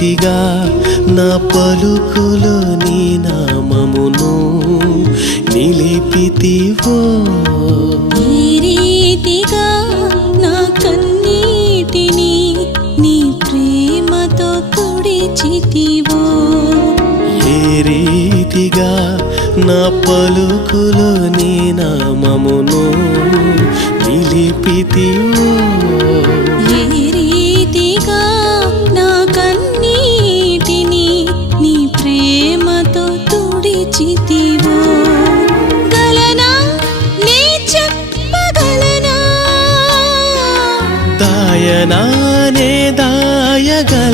రీతిగా నా పలుకులో నీ నామమును నిలిపితివో, ఈ రీతిగా నా కన్నీటిని నీ ప్రేమతో తుడిచితివో, ఏ రీతిగా నా పలుకులో నీ నామమును నిలిపితివో, ఏ రీతిగా నా కన్నీటిని నీ ప్రేమతో తుడిచితివో. గలనా నే చెప్పగలనా, దాయనానే దాయగలనా,